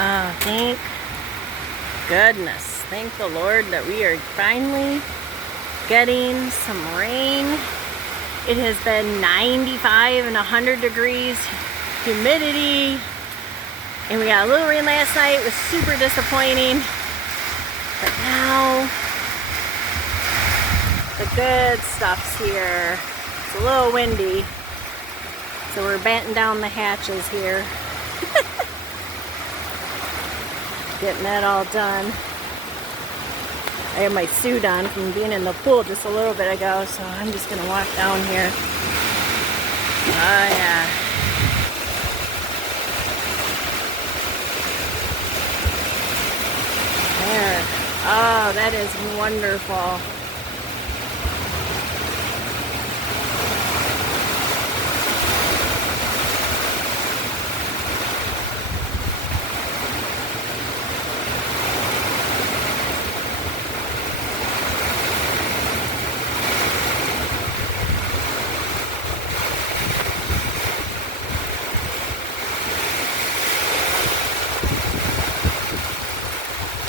Oh, thank goodness. Thank the Lord that we are finally getting some rain. It has been 95 and 100 degrees, humidity, and we got a little rain last night. It was super disappointing. But now, the good stuff's here. It's a little windy, so we're batting down the hatches here. Getting that all done. I have my suit on from being in the pool just a little bit ago, so I'm just gonna walk down here. Oh yeah. There. Oh, that is wonderful.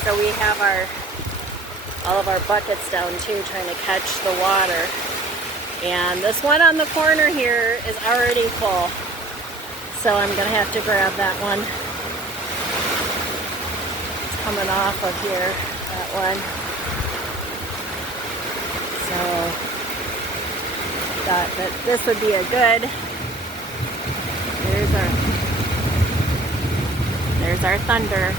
So we have all of our buckets down too, trying to catch the water. And this one on the corner here is already full. So I'm gonna have to grab that one. It's coming off of here, that one. So thought that this would be a good. There's our thunder.